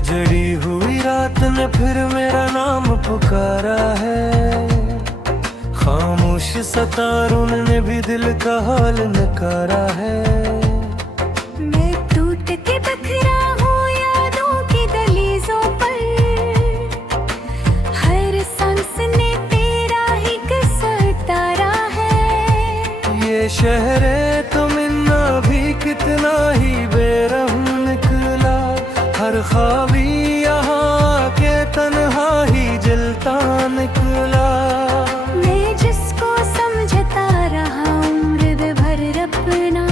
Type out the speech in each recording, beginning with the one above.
जड़ी हुई रात ने फिर मेरा नाम पुकारा है। खामोश सितारों ने भी दिल का हाल नकारा है। मैं टूट के बखरा हूँ यादों की दहलीजों पर, हर सांस ने तेरा ही किस्सा तारा है। ये शहरे तो मिलना भी कितना ही बेरहम निकला, हर ख्वाबी यहाँ के तन्हा ही जलता निकला। मैं जिसको समझता रहा उम्र भर अपना,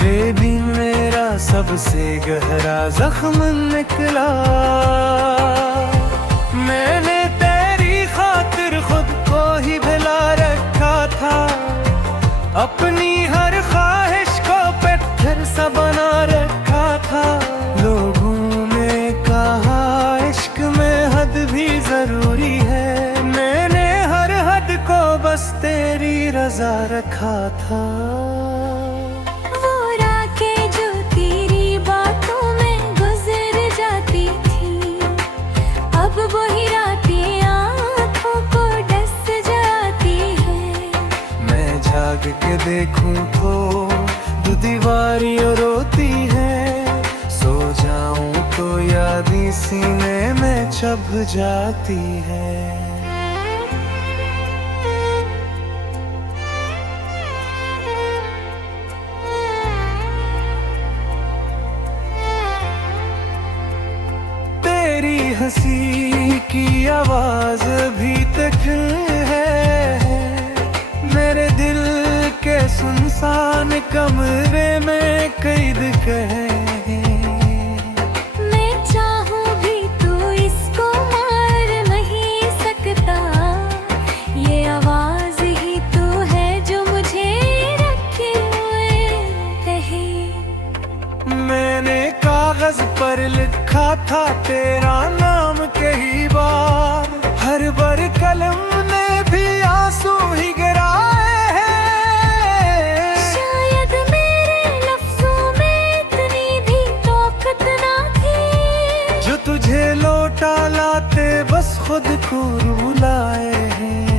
वे भी मेरा सबसे गहरा जख्म निकला। मैंने तेरी खातिर खुद को ही भुला रखा था, अपनी हर ख्वाहिश को पत्थर सा बना रखा था। लोगों ने कहा इश्क में हद भी जरूरी है, मैंने हर हद को बस तेरी रजा रखा था। वो रातें जो तेरी बातों में गुजर जाती थी, अब वही रातें आँखों को डस जाती है। मैं जाग के देखूं तो दीवारियां रोती हैं, सो जाऊं तो यादें सीने में चुभ जाती है। तेरी हंसी की आवाज भी तक है मेरे दिल के सुनसान कमरे में कैद कहे। मैं चाहूं भी तो इसको मार नहीं सकता, ये आवाज ही तो है जो मुझे रखे हुए रहे। मैंने कागज पर लिखा था तेरा नाम कई बार, हर बार कलम ने भी आंसू ही गिराए हैं। शायद मेरे लफ्जों में इतनी भी ताकत ना थी, जो तुझे लौटा लाते बस खुद को रुलाए हैं।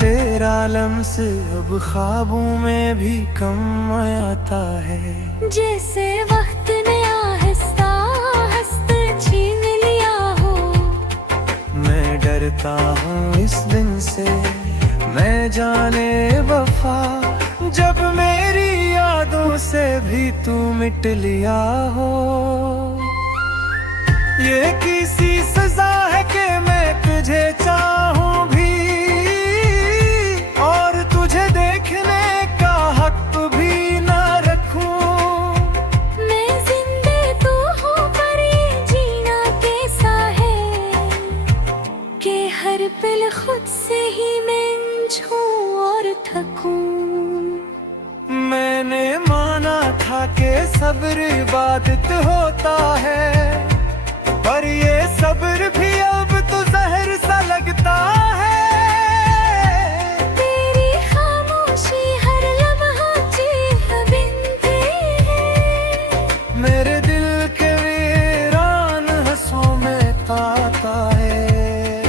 तेरा लम्स अब ख्वाबों में भी कम आता है, जैसे वक्त ने आहिस्ता आहिस्ता छीन लिया हो। मैं डरता हूँ इस दिन से, मैं जाने वफा, जब मेरी यादों से भी तू मिट लिया हो। ये किसी सजा है कि मैं तुझे चाहूं भी, और तुझे देखने का हक भी ना रखूं। मैं जिंदे तो हूँ पर ये जीना कैसा है, कि हर पल खुद से ही मैं इंझूं और थकूं। मैंने माना था कि सब्र इबादत होता है, पर ये सब्र भी अब तो जहर सा लगता है। तेरी खामोशी हर लम्हा चीख बिनती है, मेरे दिल के वीरान हंसों में ताता है।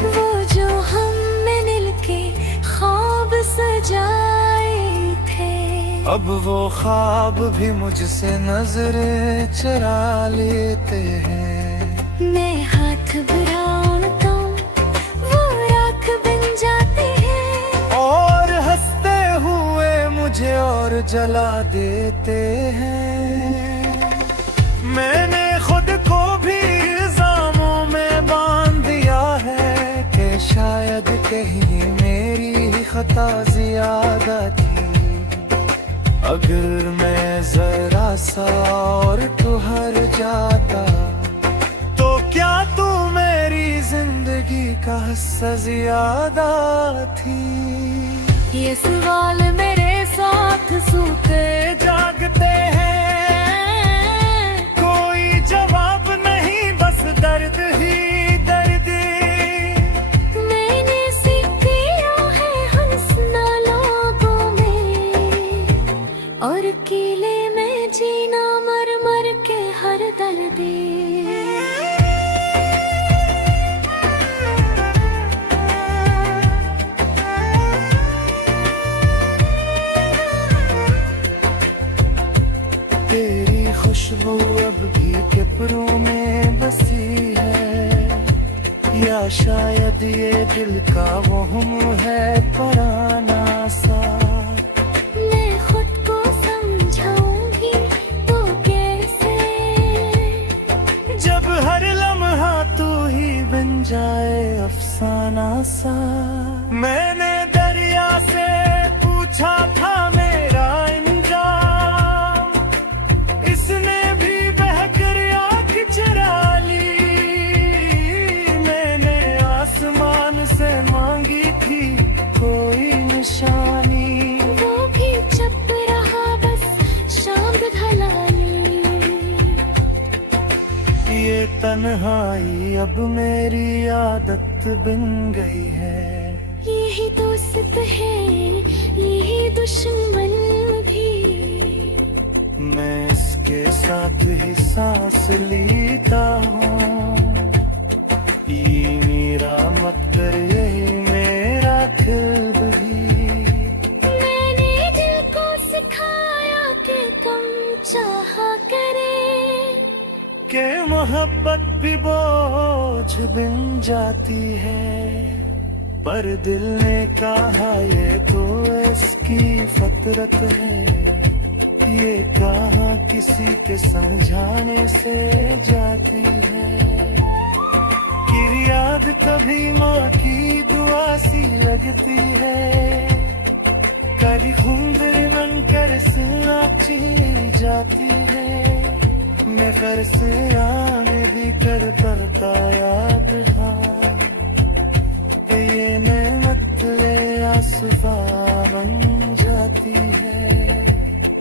वो जो हमने मिल के ख्वाब सजाए थे, अब वो ख्वाब भी मुझसे नजरें चुरा लेते हैं। मैं हाथ बुलाऊं तो वो राख बन जाते हैं, और हंसते हुए मुझे और जला देते हैं। मैंने खुद को भी इल्जामों में बांध दिया है, कि शायद कहीं मेरी ही खता ज्यादा थी। अगर मैं जरा सा और ठुहर जाता, तो क्या तू मेरी जिंदगी का हिस्सा ज्यादा थी। ये सवाल मेरे साथ सोते जागते हैं, कोई जवाब नहीं बस दर्द ही दर्द। मैंने सीख लिया है हंसना लोगों में, और अकेले में जीना मर मर के हर दर्द। कर दे। तेरी खुशबू अब भी कपड़ों में बसी है, या शायद ये दिल का वहम है पुराना सा। मैं खुद को समझाऊंगी तो कैसे, जब हर लम्हा तू ही बन जाए अफसाना सा। मैंने दरिया से पूछा था मेरा इंजाम, इसने भी बहकर आँख चुरा ली। मैंने आसमान से मांगी थी कोई निशानी, वो भी चुप रहा बस शाम ढलाली। ये तन्हाई अब मेरी आदत बन गई है। यही दोस्त है यही दुश्मन भी, मैं इसके साथ ही सांस लेता हूँ। ये मेरा मकदर यही मेरा खिलब भी। मैंने दिल को सिखाया कि कम चाहा करे, के मोहब्बत भी बोझ बन जाती है। पर दिल ने कहा ये तो इसकी फितरत है, ये कहाँ किसी के समझाने से जाती है। फिर याद कभी माँ की दुआ सी लगती है, कभी खूंदरी बनकर सुनाती जाती है। मैं घर से आगे भी कर पड़ता याद हाँ, ये नेमत ले आसुबा बन जाती है।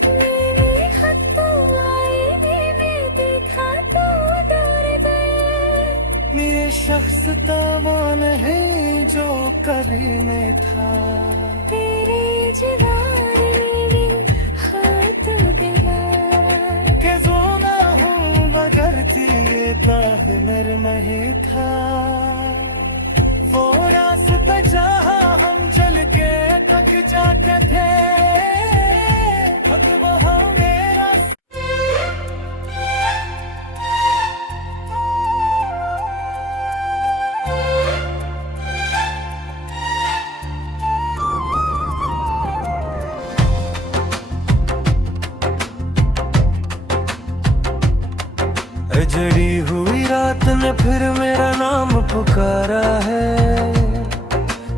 मेरे खत तो आईने में देखा तो डर गए, ये शख्स तवान है जो कभी में था। तेरे जवानी में हाथ गया, के जो ना हूँ मगर ये ताह मेरे में ही था। वो रास्ता जहाँ हम चल के थक जाते थे, थक वहाँ मेरा। जड़ी हुई रात ने फिर मेरा नाम पुकारा है,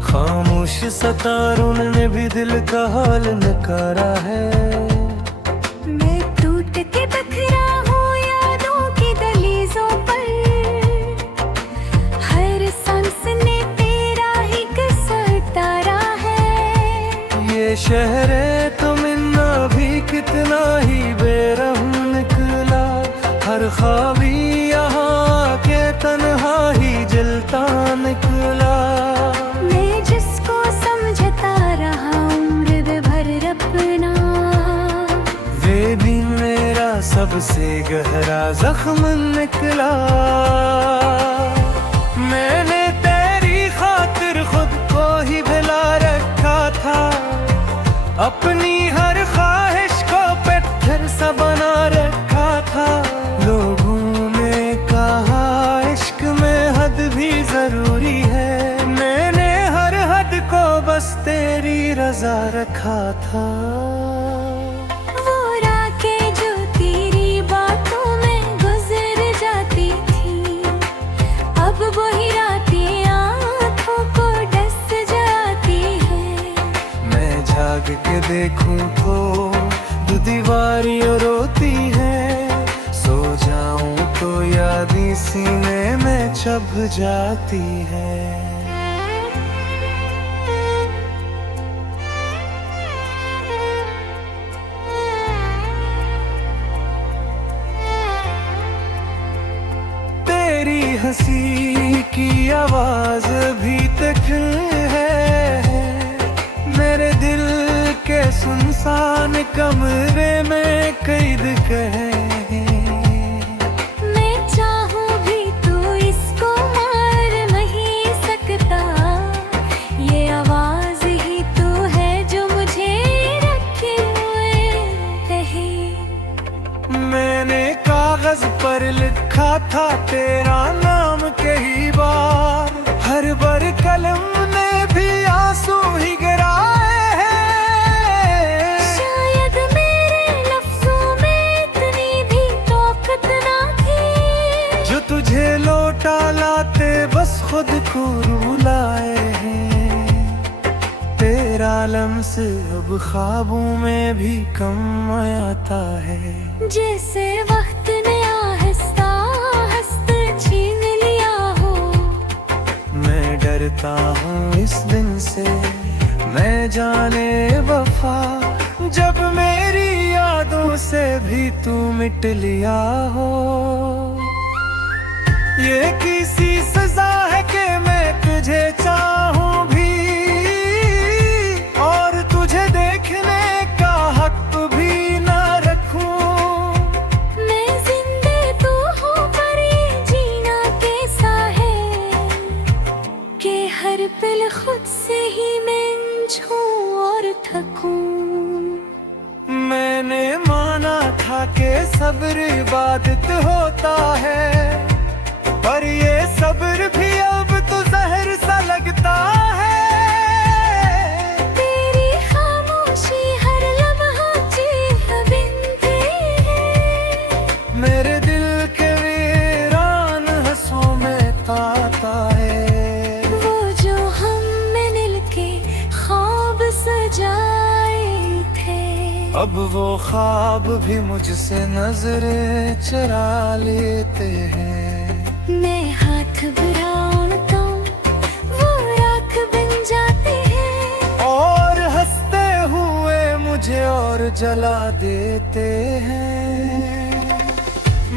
खामोश सतारों ने भी दिल का हाल नकारा है। मैं टूट के बखरा हूँ यादों की दहलीजों पर, हर सांस ने तेरा ही कसर तारा है। ये शहरे तो मिलना भी कितना ही बेरहम निकला, हर ख्वाबी यहाँ के तन्हा ही जलता निकला। मैं जिसको समझता रहा उम्र भर अपना, वे भी मेरा सबसे गहरा जख्म निकला। मैंने तेरी खातिर खुद को ही भुला रखा था, अपनी हर ख्वाहिश को पत्थर सा बना रखा था। लोगों ने कहा इश्क में हद भी जरूरी है, मैंने हर हद को बस तेरी रजा रखा था। वो रातें जो तेरी बातों में गुजर जाती थी, अब वही रातें आँखों को डस जाती है। मैं जाग के देखूं तो दो दीवारियां रोती हैं, सो जाऊं तो यादें सीने में चुभ जाती है। तेरी हंसी की आवाज भी तक है, मेरे दिल के सुनसान कमरे में कैद कहे। मैंने कागज पर लिखा था तेरा नाम कई बार, हर बार कलम ने भी आंसू ही गिराए हैं। शायद मेरे लफ्जों में इतनी भी ताकत ना थी, जो तुझे लौटा लाते बस खुद को रुलाए हैं। तेरा लम्स अब ख्वाबों में भी कम आता है, जैसे वक्त ने आहिस्ता आहिस्ता छीन लिया हो। मैं डरता हूँ इस दिन से, मैं जाने वफा, जब मेरी यादों से भी तू मिट लिया हो। ये किसी सजा है कि मैं तुझे चाहूं भी, और तुझे देखने का हक भी ना रखूं। मैं जिंदे तो हूँ पर ये जीना कैसा है, कि हर पल खुद से ही मैं छूं और थकूं। मैंने माना था कि सब्र इबादत होता है, पर ये सब्र भी अब तो जहर सा लगता है। तेरी खामोशी हर लम्हा चीख बिनती है, मेरे दिल के वीरान हंसों में ताता है। वो जो हमने मिल के ख्वाब सजाए थे, अब वो ख्वाब भी मुझसे नजरें चुरा लेते हैं। मैं हाथ बढ़ाता हूँ, वो राख बन जाते हैं, और हंसते हुए मुझे और जला देते हैं।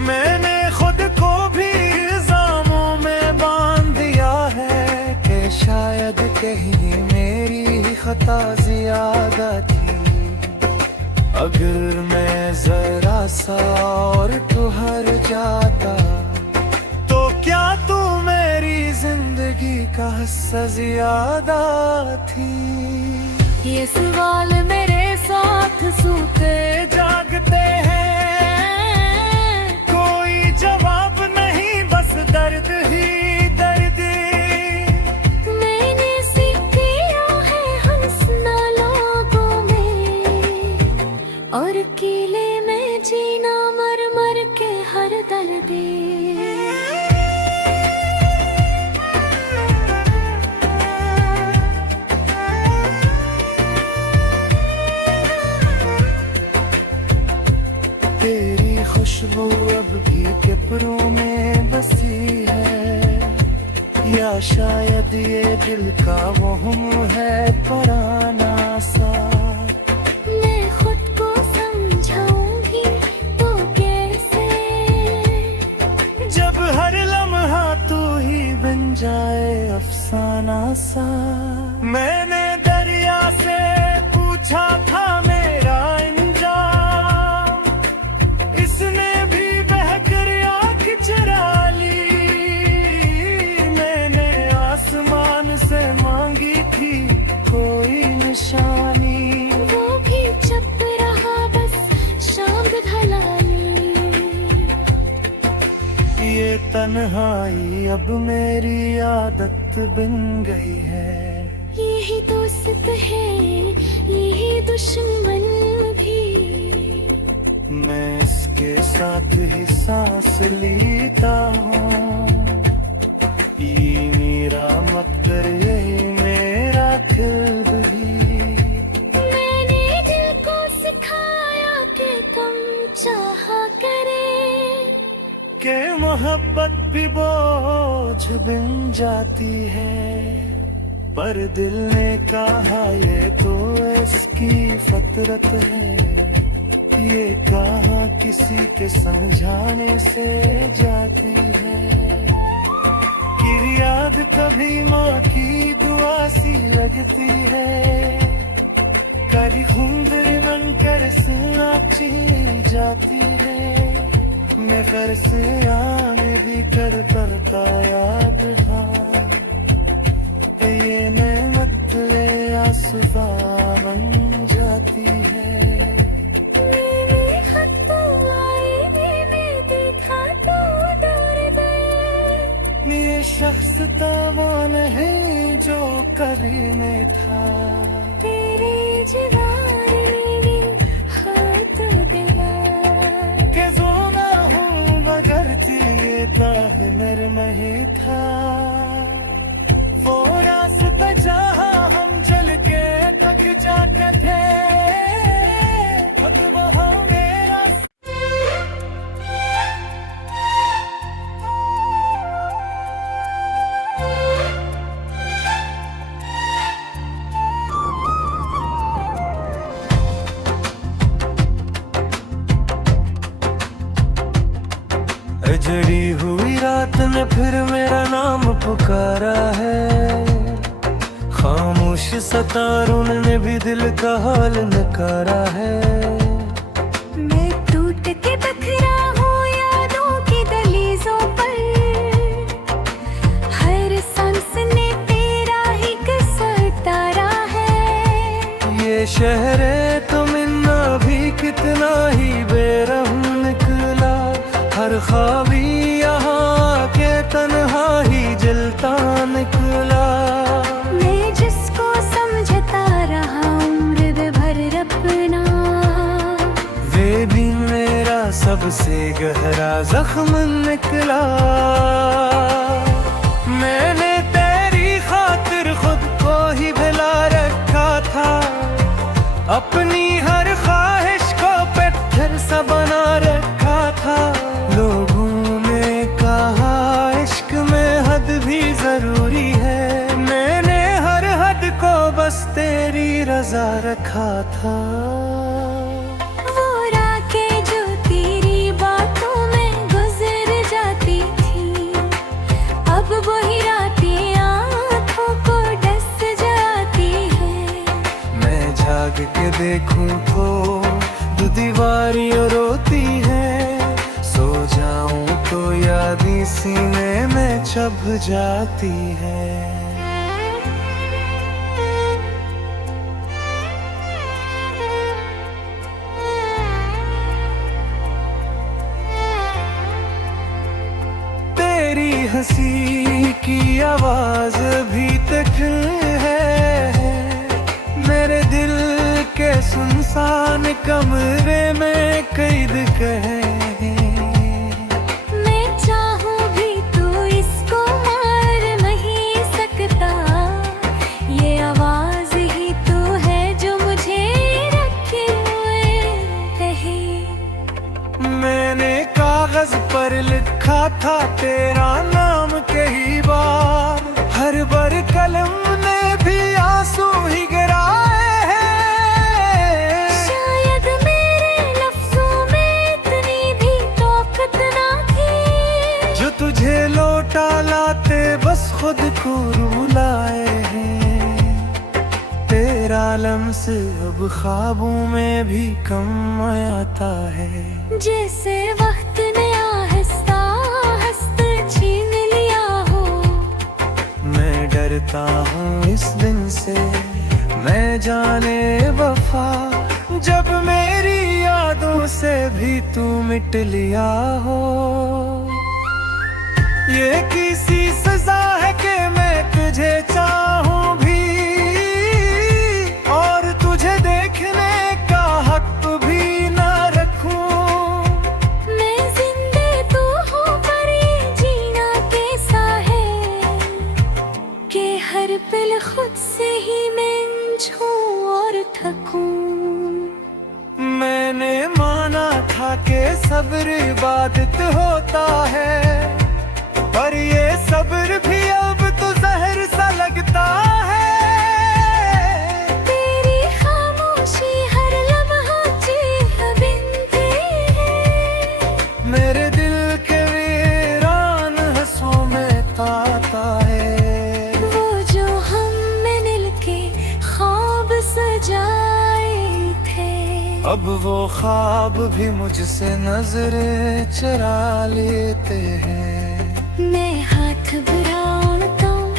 मैंने खुद को भी इल्जामों में बांध दिया है, कि शायद कहीं मेरी खता ज्यादा थी। अगर मैं जरा सा और ठुहर जाता, तो क्या तू मेरी जिंदगी का हिस्सा ज्यादा थी। ये सवाल मेरे साथ सोते जागते हैं, कोई जवाब नहीं बस दर्द ही दर्द। मैंने सीख किया है हंसना लोगों में, और अकेले में जीना मर मर के हर दर्द। तेरी खुशबू अब भी कपड़ों में बसी है, या शायद ये दिल का वहम है पुराना सा। मैं खुद को समझाऊंगी तो कैसे, जब हर लम्हा तू ही बन जाए अफसाना सा। मैंने दरिया से पूछा था मेरा अंजाम, इसने भी बहकर आँख चुरा ली। मैंने आसमान से मांगी थी कोई निशानी, वो भी चुप रहा बस शाम ढलाली। ये तन्हाई अब मेरी आदत बन गई है। यही दोस्त है यही दुश्मन भी, मैं इसके साथ ही सांस लेता हूँ। ये मेरा मकदर यही मेरा खिल्ब भी। मैंने दिल को सिखाया कि तुम चाहा करे, के मोहब्बत भी बोझ बन जाती है, पर दिल ने कहा ये तो इसकी फितरत है। ये कहाँ किसी के समझाने से जाती है, कि याद कभी माँ की दुआ सी लगती है। करी खूंदरी बनकर सुनाची जाती है, मैं घर से आने भी कर करता याद हाँ। ये नेमत ले आसुदा बन जाती है। मेरे खत आए वास्ता वो नहीं जो कभी में था। तेरे जवानी हाथ दीवार के जो ना हूँ मगर ये ताह मेरे में ही था। वो रास्ता जहाँ हम चल के थक जाते थे, अब वहाँ मेरा जड़ी हुई रात ने फिर मेरा नाम पुकारा है। खामोश सितारों ने भी दिल का हाल नकारा है। मैं टूट के बखरा हूँ यादों की दहलीजों पर, हर सांस ने तेरा ही किस्सा तारा है। ये शहरे तो मिलना भी कितना ही बेरहम निकला। हर ख्वाबी यहाँ के तन्हा ही जलता निकला। मैं जिसको समझता रहा उम्र भर अपना, वे भी मेरा सबसे गहरा जख्म निकला। मैंने तेरी खातिर खुद को ही भुला रखा था। अपनी हर ख्वाहिश को पत्थर सा बना रखा था। लोगों ने कहा इश्क में हद भी जरूरी है। मैंने हर हद को बस तेरी रजा रखा था। वो रातें जो तेरी बातों में गुजर जाती थी, अब वही रातें आँखों को डस जाती है। मैं जाग के देखूं तो दो दीवारियां रोती है। सो जाऊं तो यादें सीने में चुभ जाती है। तेरी हंसी की आवाज भी तक है मेरे दिल के सुनसान कमरे में कैद कहे। मैं चाहूँ भी तू इसको मार नहीं सकता। ये आवाज ही तू है जो मुझे रखे हुए रहे। मैंने कागज पर लिखा था तेरा नाम कई बार। हर बार कलम ने भी आंसू ही गिराए हैं। शायद मेरे लफ्जों में इतनी भी ताकत ना थी जो तुझे लौटा लाते बस खुद को रुलाए हैं। तेरा लम्स अब ख्वाबों में भी कम आता है। जैसे वक्त ने आहिस्ता आहिस्ता छीन लिया हो। मैं डरता हूँ इस दिन से मैं जाने वफा, जब मेरी यादों से भी तू मिट लिया हो। ये किसी सजा है कि मैं तुझे चाहूं भी और तुझे देखने का हक भी ना रखूं। मैं जिंदे तू हूँ पर ये जीना कैसा है कि हर पल खुद से ही मैं छूं और थकूं। मैंने माना था कि सब्र इबादत होता है, पर ये सब्र भी अब तो जहर सा लगता है। तेरी खामोशी हर लम्हा बिनती है। मेरे दिल के वीरान हंसों में ताता है। वो जो हम मिल के ख्वाब सजाए थे, अब वो ख्वाब भी मुझसे नजरें चुरा लेते हैं। मैं हाथ बुलाता हूँ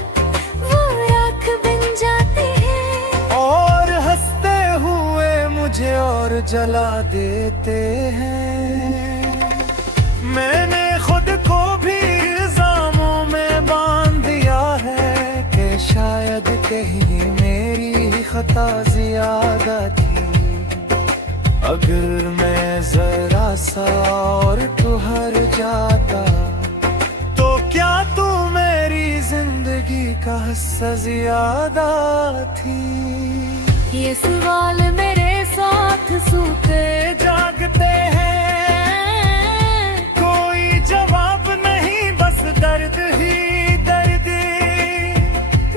वो राख बन जाते हैं। और हंसते हुए मुझे और जला देते हैं। मैंने खुद को भी इल्जामों में बांध दिया कहीं मेरी खता ज्यादा थी। अगर मैं जरा सा और तुहर जाता तो क्या तू मेरी जिंदगी का हिस्सा ज्यादा थी। ये सवाल मेरे साथ सोते जागते हैं, कोई जवाब नहीं, बस दर्द ही दर्द।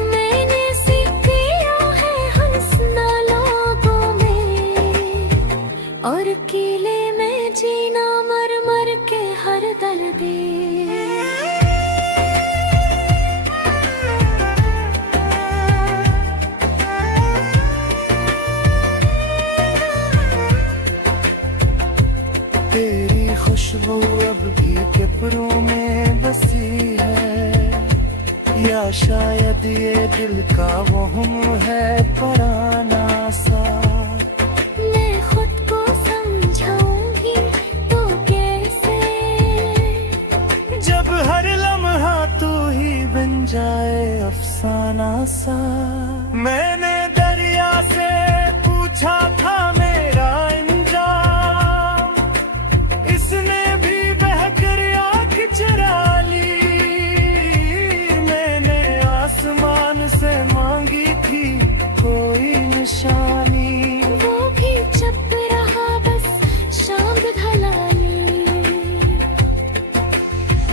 मैंने सीख लिया है हंसना लोगों में, और अकेले में जीना मर मर के हर दर्द। तेरी खुशबू अब भी कपड़ों में बसी है, या शायद ये दिल का वहम है पुराना सा। मैं खुद को समझाऊंगी तो कैसे, जब हर लम्हा तू ही बन जाए अफसाना सा। मैंने दरिया से पूछा था मेरा अंजाम, इसने भी बहकर आँख चुरा ली। मैंने आसमान से मांगी थी कोई निशानी, वो भी चुप रहा बस शाम ढलाली।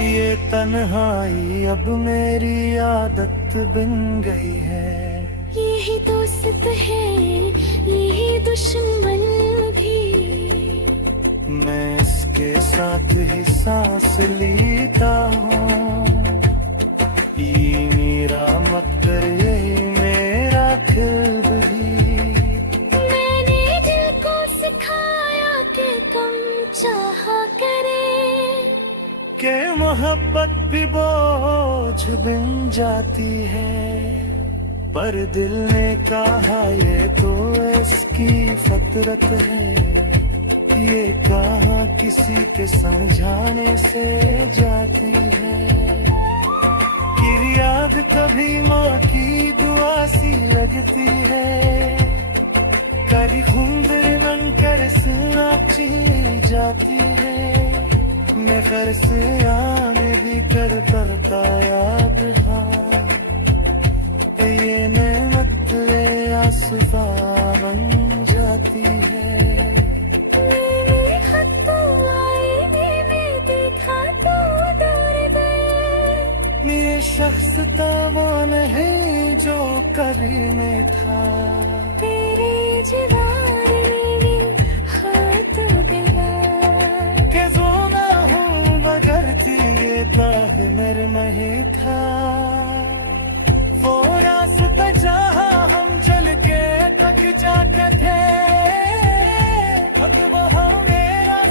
ये तन्हाई अब मेरी आदत बन गई है। यही दोस्त है यही दुश्मन भी, मैं इसके साथ ही सांस लेता हूँ। ये मेरा मकदर, यही मेरा ख्वाब भी। मैंने दिल को सिखाया कि कम चाहा करे, के मोहब्बत भी बोझ बन जाती है। पर दिल ने कहा ये तो इसकी फितरत है, ये कहाँ किसी के समझाने से जाती है। फिर याद कभी माँ की दुआ सी लगती है, कभी खुंदर बनकर सुनाची जाती है। मैं घर से आगे भी कर करता याद, हाँ ये नेमत ले आसुदा बन जाती है। मेरे हाथों आईने में देखा तो दर्द, ये शख्स था वो नहीं जो कभी में था। तेरे जवानी में हाथ दिला, के जो ना हूँ मगर थी ये ताह मेरे में ही था। वो रास्ता जहाँ हम चल के तक जाते थे, अब वहाँ मेरा।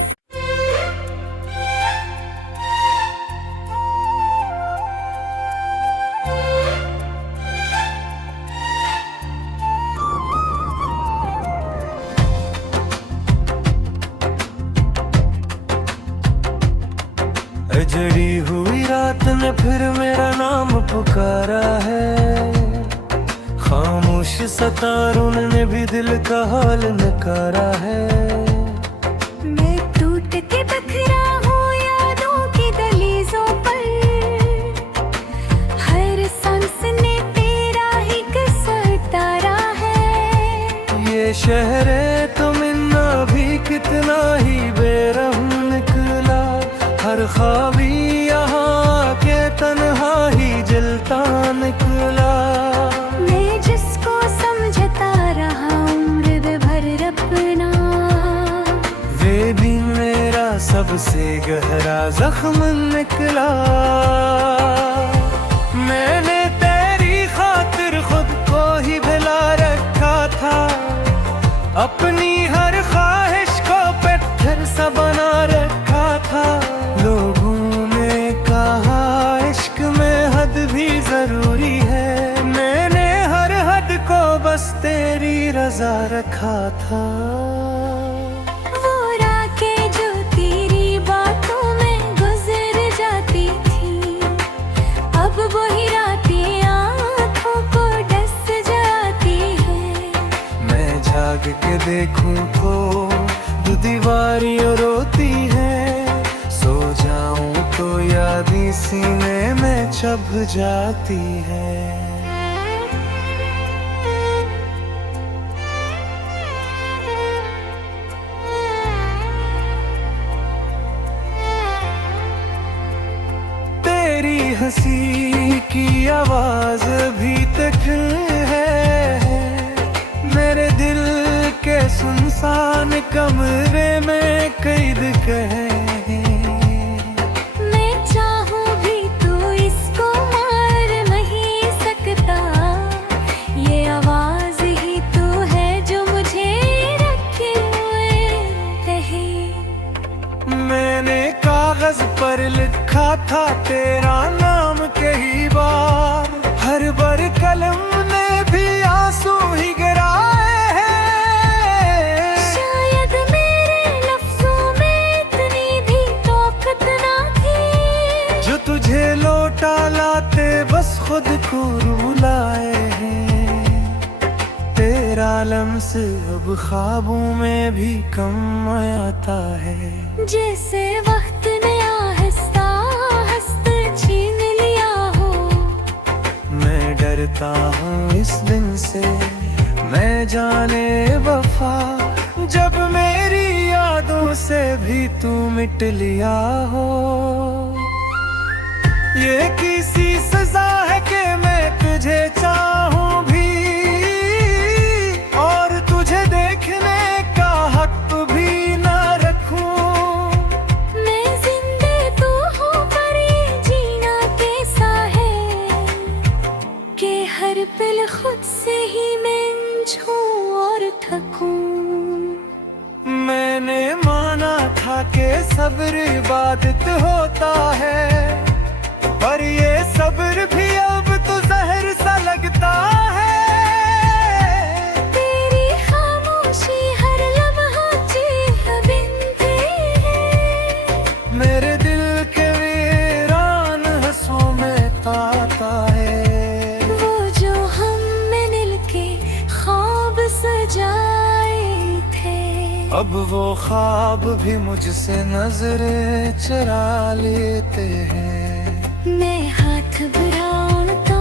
जड़ी हुई रात ने फिर मेरा नाम पुकारा है, खामोश सितारों ने भी दिल का हाल नकारा है। मैं टूट के बखरा हूँ यादों की दहलीजों पर, हर सांस ने तेरा ही किस्सा तारा है। ये शहरे तो मिलना भी कितना ही बेरहम निकला, हर ख्वाबी यहाँ के तन्हा ही जलता निकला। मैं जिसको समझता रहा उम्र भर अपना, वे भी मेरा सबसे गहरा जख्म निकला। मैंने तेरी खातिर खुद को ही भुला रखा था, अपनी हर ख्वाहिश को पत्थर सा बना रखा था। लोगों ने कहा इश्क में हद भी जरूरी है, मैंने हर हद को बस तेरी रजा रखा था। वो रातें जो तेरी बातों में गुजर जाती थी, अब वही रातें आँखों को डस देखूं तो दीवारियों रोती है, सो जाऊं तो यादें सीने में चुभ जाती है। तेरी हंसी की आवाज भी तक है मेरे दिल के सुनसान कमरे में कैद कहे। मैं चाहूं भी तू इसको मार नहीं सकता, ये आवाज ही तू है जो मुझे रखे हुए रहे। मैंने कागज पर लिखा था तेरा नाम कई बार, हर बार कलम ने भी आंसू ही गिराए हैं। शायद मेरे लफ्जों में इतनी भी ताकत ना थी, जो तुझे लौटा लाते बस खुद को रुलाए हैं। तेरा लम्स अब ख्वाबों में भी कम आता है, जैसे वक्त ने आहिस्ता हस्त छीन लिया हो। मैं डरता हूँ इस दिन से, मैं जाने वफा, जब मेरी यादों से भी तू मिट लिया हो। ये किसी सजा है कि मैं तुझे चाहूं भी, और तुझे देखने का हक भी ना रखूं। मैं जिंदे तू हूँ पर ये जीना कैसा है, कि हर पल खुद से ही मैं झूं और थकूं। मैंने माना था कि सब्र इबादत होता है, पर ये सब्र भी अब तो जहर सा लगता है। तेरी खामोशी हर लम्हा चीख बिनती है, मेरे दिल के वीरान हंसों में ताता है। वो जो हमने मिल के ख्वाब सजाए थे, अब वो ख्वाब भी मुझसे नजरें चुरा लेते हैं। मैं हाथ बढ़ाऊं तो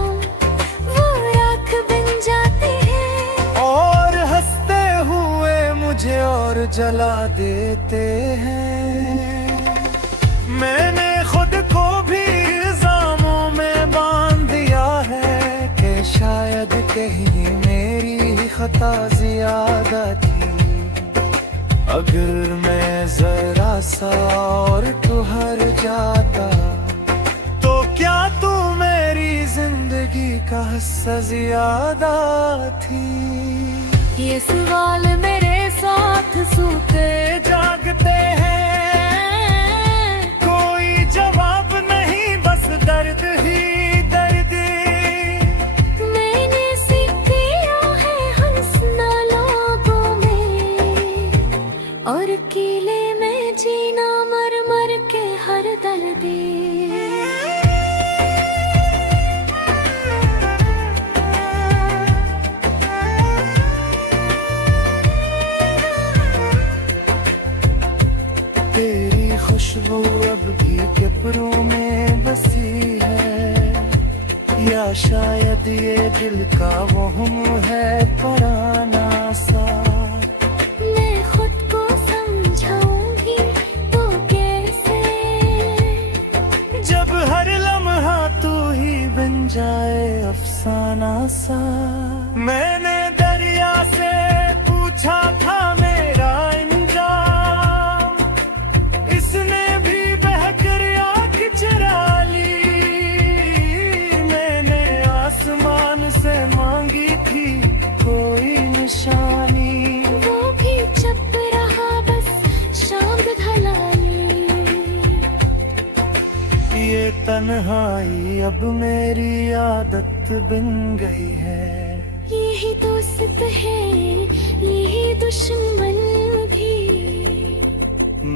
वो राख बन जाते हैं, और हंसते हुए मुझे और जला देते हैं। मैंने खुद को भी इल्जामों में बांध दिया है, कि शायद कहीं मेरी खता ज्यादा थी। अगर मैं जरा सा और ठुहर जाता, तो क्या तू मेरी जिंदगी का हिस्सा ज्यादा थी। ये सवाल मेरे साथ सूते जागते हैं, कोई जवाब नहीं बस दर्द ही दर्द। मैंने सीख लिया है हंसना लोगों में, और अकेले में जीना मर मर के हर दर्दी। तेरी खुशबू अब भी कपड़ों में बसी है, या शायद ये दिल का वहम है पुराना सा। मैं खुद को समझाऊंगी तो कैसे, जब हर लम्हा तू ही बन जाए अफसाना सा। मैंने दरिया से पूछा था मेरा अंजाम, इसने भी बहकर आँख चुरा ली। मैंने आसमान से मांगी थी कोई निशानी, वो भी चुप रहा बस शाम ढलाली। ये तन्हाई अब मेरी आदत बन गई है। यही दोस्त है यही दुश्मन भी,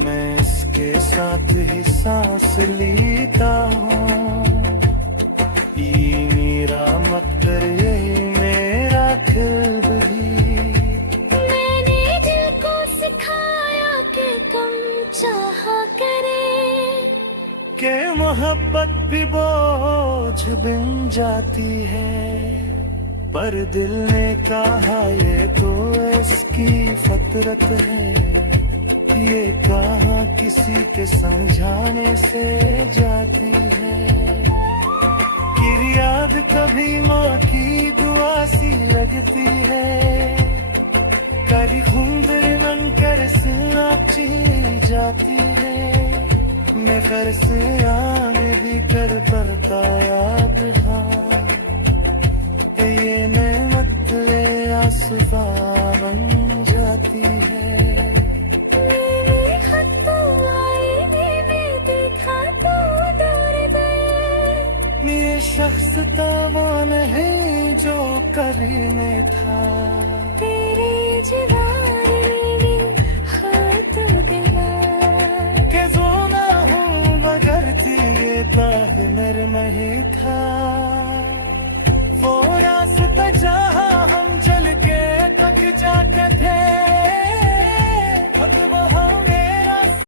मैं इसके साथ ही सांस लेता हूँ। ये मेरा मत कर, ये मेरा खिल भी। मैंने के मोहब्बत भी बोझ बन जाती है, पर दिल ने कहा ये तो इसकी फितरत है, ये कहाँ किसी के समझाने से जाती है। फिर याद कभी माँ की दुआ सी लगती है, कभी खुंदर बनकर सुनाची जाती है। मैं घर से आगे भी कर पड़ता याद, हाँ ये नेमत आसुबा बन जाती है। मेरे खत तो आईने में देखा तो दौड़ गए, ये शख्स तवा नहीं जो कभी में था। तेरे जवाब